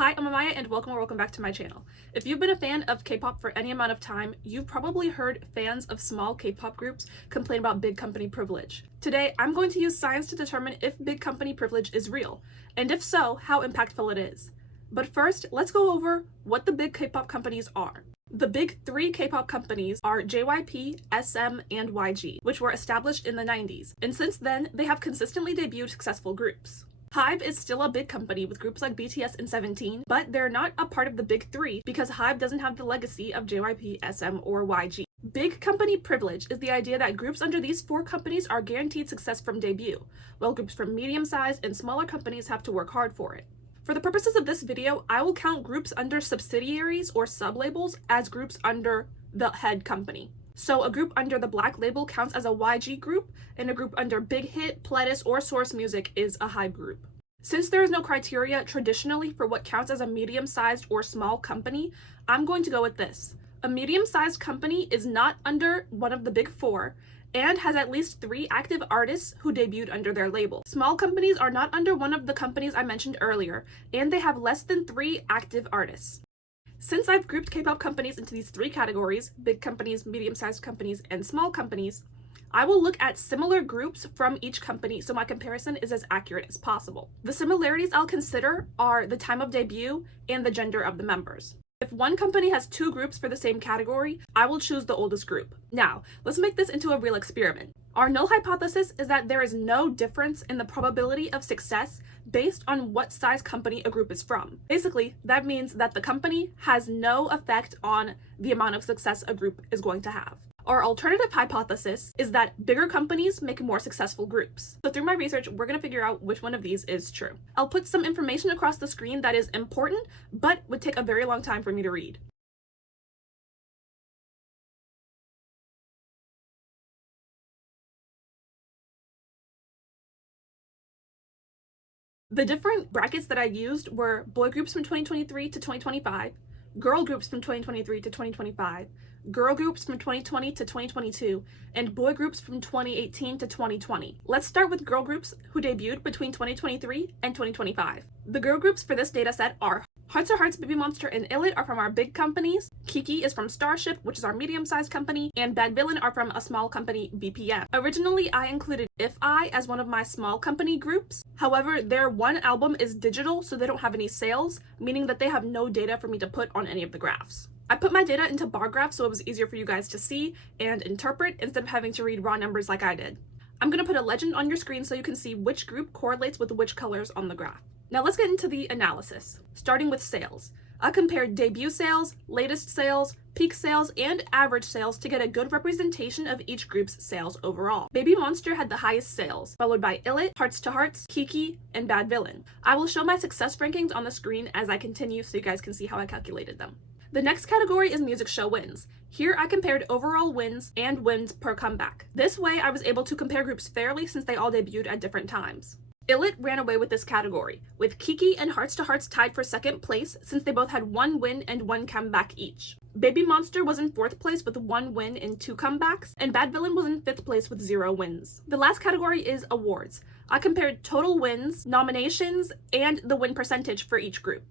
Hi, I'm Amaya and welcome back to my channel. If you've been a fan of K-pop for any amount of time, you've probably heard fans of small K-pop groups complain about big company privilege. Today, I'm going to use science to determine if big company privilege is real, and if so, how impactful it is. But first, let's go over what the big K-pop companies are. The big three K-pop companies are JYP, SM, and YG, which were established in the 90s, and since then, they have consistently debuted successful groups. HYBE is still a big company with groups like BTS and 17, but they're not a part of the big three because HYBE doesn't have the legacy of JYP, SM, or YG. Big company privilege is the idea that groups under these four companies are guaranteed success from debut, while groups from medium-sized and smaller companies have to work hard for it. For the purposes of this video, I will count groups under subsidiaries or sublabels as groups under the head company. So a group under the Black Label counts as a YG group, and a group under Big Hit, Pledis, or Source Music is a HYBE group. Since there is no criteria traditionally for what counts as a medium-sized or small company, I'm going to go with this. A medium-sized company is not under one of the big four and has at least 3 active artists who debuted under their label. Small companies are not under one of the companies I mentioned earlier, and they have less than 3 active artists. Since I've grouped K-pop companies into these 3 categories, big companies, medium-sized companies, and small companies, I will look at similar groups from each company so my comparison is as accurate as possible. The similarities I'll consider are the time of debut and the gender of the members. If one company has 2 groups for the same category, I will choose the oldest group. Now, let's make this into a real experiment. Our null hypothesis is that there is no difference in the probability of success based on what size company a group is from. Basically, that means that the company has no effect on the amount of success a group is going to have. Our alternative hypothesis is that bigger companies make more successful groups. So through my research, we're going to figure out which one of these is true. I'll put some information across the screen that is important, but would take a very long time for me to read. The different brackets that I used were boy groups from 2023 to 2025, girl groups from 2023 to 2025, girl groups from 2020 to 2022, and boy groups from 2018 to 2020. Let's start with girl groups who debuted between 2023 and 2025. The girl groups for this data set are Hearts to Hearts, Baby Monster, and ILLIT are from our big companies, Kiki is from Starship, which is our medium-sized company, and Bad Villain are from a small company, BPM. Originally, I included If I as one of my small company groups. However, their one album is digital, so they don't have any sales, meaning that they have no data for me to put on any of the graphs. I put my data into bar graphs so it was easier for you guys to see and interpret instead of having to read raw numbers like I did. I'm going to put a legend on your screen so you can see which group correlates with which colors on the graph. Now let's get into the analysis, starting with sales. I compared debut sales, latest sales, peak sales, and average sales to get a good representation of each group's sales overall. Baby Monster had the highest sales, followed by ILLIT, Hearts to Hearts, Kiki, and Bad Villain. I will show my success rankings on the screen as I continue so you guys can see how I calculated them. The next category is music show wins. Here I compared overall wins and wins per comeback. This way I was able to compare groups fairly since they all debuted at different times. ILLIT ran away with this category, with Kiki and Hearts to Hearts tied for second place since they both had 1 win and 1 comeback each. Baby Monster was in 4th place with 1 win and 2 comebacks, and Bad Villain was in 5th place with 0 wins. The last category is awards. I compared total wins, nominations, and the win percentage for each group.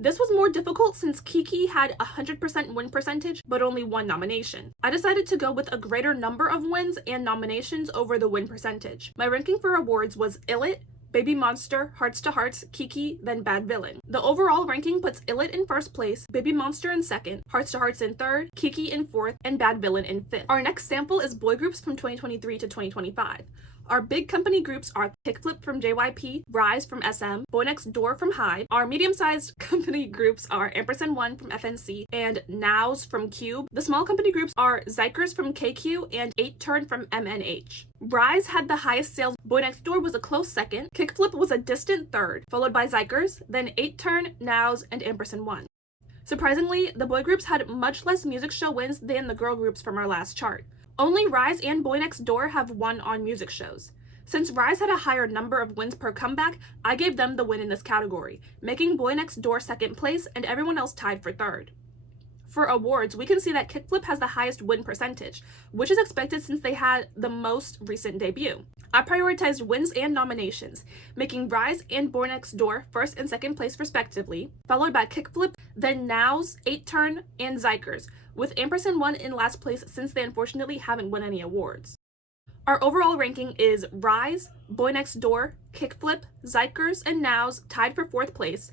This was more difficult since Kiki had 100% win percentage, but only 1 nomination. I decided to go with a greater number of wins and nominations over the win percentage. My ranking for awards was ILLIT, Baby Monster, Hearts to Hearts, Kiki, then Bad Villain. The overall ranking puts ILLIT in 1st place, Baby Monster in 2nd, Hearts to Hearts in 3rd, Kiki in 4th, and Bad Villain in 5th. Our next sample is boy groups from 2023 to 2025. Our big company groups are Kickflip from JYP, Rise from SM, Boy Next Door from HYBE. Our medium-sized company groups are Ampersand1 from FNC and Nows from Cube. The small company groups are Zikers from KQ and 8turn from MNH. Rise had the highest sales. Boy Next Door was a close second. Kickflip was a distant third, followed by Zikers, then 8turn, Nows, and Ampersand1. Surprisingly, the boy groups had much less music show wins than the girl groups from our last chart. Only Rise and Boy Next Door have won on music shows. Since Rise had a higher number of wins per comeback, I gave them the win in this category, making Boy Next Door 2nd place and everyone else tied for 3rd. For awards, we can see that Kickflip has the highest win percentage, which is expected since they had the most recent debut. I prioritized wins and nominations, making Rise and Boy Next Door first and second place respectively, followed by Kickflip, then Now's, 8-Turn, and Zykers, with Ampersand 1 in last place since they unfortunately haven't won any awards. Our overall ranking is Rise, Boy Next Door, Kickflip, Zykers, and Now's tied for 4th place,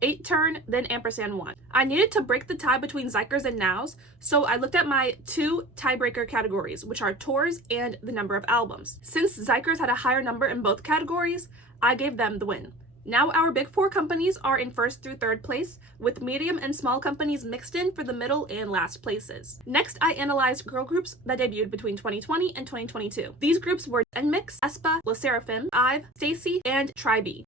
8-Turn, then Ampersand 1. I needed to break the tie between Zykers and Now's, so I looked at my 2 tiebreaker categories, which are tours and the number of albums. Since Zykers had a higher number in both categories, I gave them the win. Now our big 4 companies are in 1st through 3rd place, with medium and small companies mixed in for the middle and last places. Next, I analyzed girl groups that debuted between 2020 and 2022. These groups were NMIXX, aespa, LE SSERAFIM, IVE, STAYC, and TRI-B.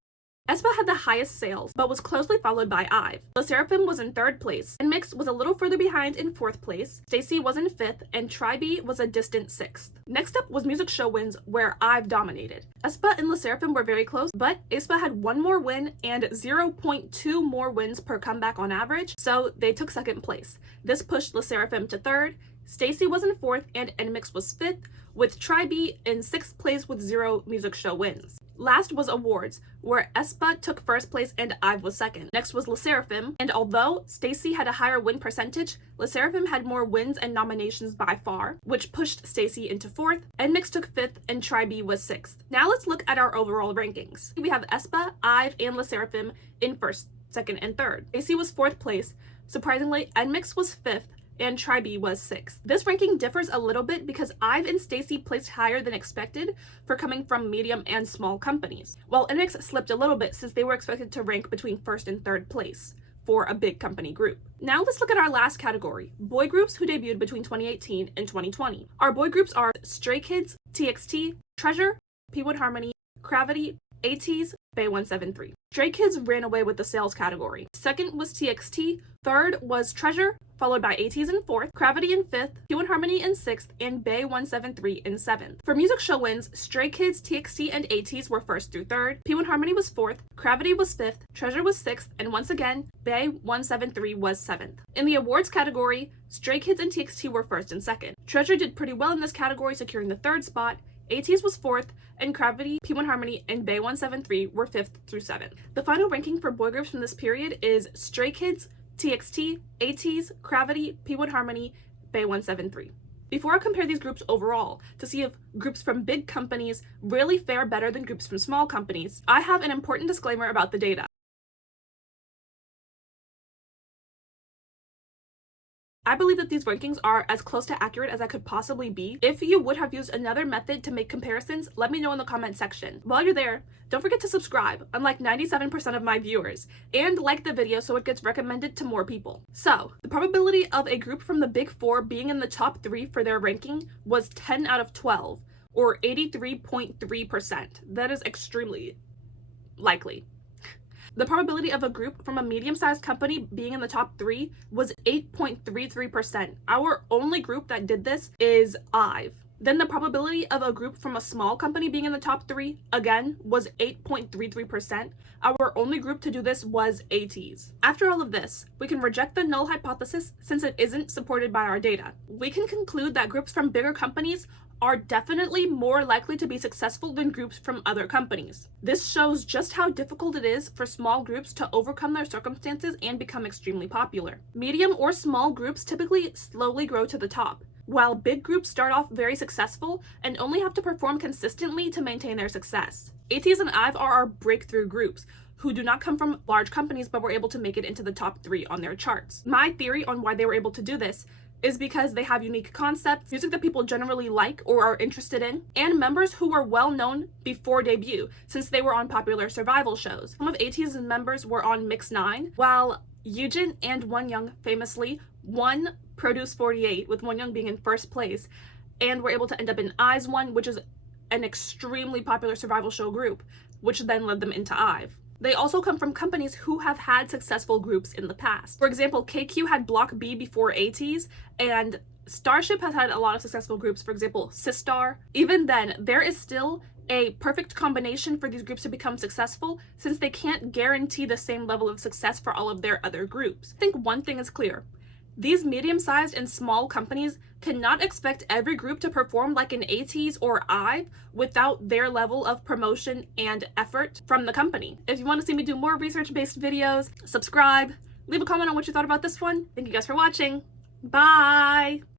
aespa had the highest sales, but was closely followed by IVE. LE SSERAFIM was in 3rd place, NMIXX was a little further behind in 4th place, STAYC was in 5th, and TRI-B was a distant 6th. Next up was music show wins, where IVE dominated. aespa and LE SSERAFIM were very close, but aespa had 1 more win and 0.2 more wins per comeback on average, so they took 2nd place. This pushed LE SSERAFIM to 3rd, STAYC was in 4th, and NMIXX was 5th, with TRI-B in 6th place with 0 music show wins. Last was awards, where aespa took 1st place and IVE was 2nd. Next was LE SSERAFIM, and although STAYC had a higher win percentage, LE SSERAFIM had more wins and nominations by far, which pushed STAYC into 4th, NMIXX took 5th, and TRI-B was 6th. Now let's look at our overall rankings. We have aespa, IVE, and LE SSERAFIM in 1st, 2nd, and 3rd. STAYC was 4th place. Surprisingly, NMIXX was 5th, and TRI-B was 6th. This ranking differs a little bit because IVE and STAYC placed higher than expected for coming from medium and small companies, while NMIXX slipped a little bit since they were expected to rank between 1st and 3rd place for a big company group. Now let's look at our last category, boy groups who debuted between 2018 and 2020. Our boy groups are Stray Kids, TXT, Treasure, P1 Harmony, CRAVITY, ATEEZ, BAE173. Stray Kids ran away with the sales category. 2nd was TXT, 3rd was Treasure, followed by ATEEZ in 4th, CRAVITY in 5th, P1 Harmony in 6th, and BAE173 in 7th. For music show wins, Stray Kids, TXT, and ATEEZ were 1st through 3rd, P1 Harmony was 4th, CRAVITY was 5th, Treasure was 6th, and once again, BAE173 was 7th. In the awards category, Stray Kids and TXT were 1st and 2nd. Treasure did pretty well in this category, securing the 3rd spot, ATEEZ was 4th, and CRAVITY, P1 Harmony, and BAE173 were 5th through 7th. The final ranking for boy groups from this period is Stray Kids, TXT, ATEEZ, CRAVITY, P1 Harmony, BAE173. Before I compare these groups overall to see if groups from big companies really fare better than groups from small companies, I have an important disclaimer about the data. I believe that these rankings are as close to accurate as I could possibly be. If you would have used another method to make comparisons, let me know in the comment section. While you're there, don't forget to subscribe, unlike 97% of my viewers, and like the video so it gets recommended to more people. So, the probability of a group from the Big 4 being in the top 3 for their ranking was 10 out of 12, or 83.3%. That is extremely likely. The probability of a group from a medium-sized company being in the top 3 was 8.33%. Our only group that did this is IVE. Then the probability of a group from a small company being in the top 3, again, was 8.33%. Our only group to do this was ATEEZ. After all of this, we can reject the null hypothesis since it isn't supported by our data. We can conclude that groups from bigger companies are definitely more likely to be successful than groups from other companies. This shows just how difficult it is for small groups to overcome their circumstances and become extremely popular. Medium or small groups typically slowly grow to the top, while big groups start off very successful and only have to perform consistently to maintain their success. ATEEZ and IVE are our breakthrough groups, who do not come from large companies but were able to make it into the top 3 on their charts. My theory on why they were able to do this is because they have unique concepts, music that people generally like or are interested in, and members who were well known before debut, since they were on popular survival shows. Some of ATEEZ's members were on Mix 9, while Yujin and Wonyoung famously won Produce 48, with Wonyoung being in 1st place, and were able to end up in IZ*ONE, which is an extremely popular survival show group, which then led them into IVE. They also come from companies who have had successful groups in the past. For example, KQ had Block B before ATEEZ, and Starship has had a lot of successful groups, for example, Sistar. Even then, there is still a perfect combination for these groups to become successful, since they can't guarantee the same level of success for all of their other groups. I think one thing is clear. These medium-sized and small companies cannot expect every group to perform like an ATEEZ or IVE without their level of promotion and effort from the company. If you want to see me do more research-based videos, subscribe, leave a comment on what you thought about this one. Thank you guys for watching. Bye!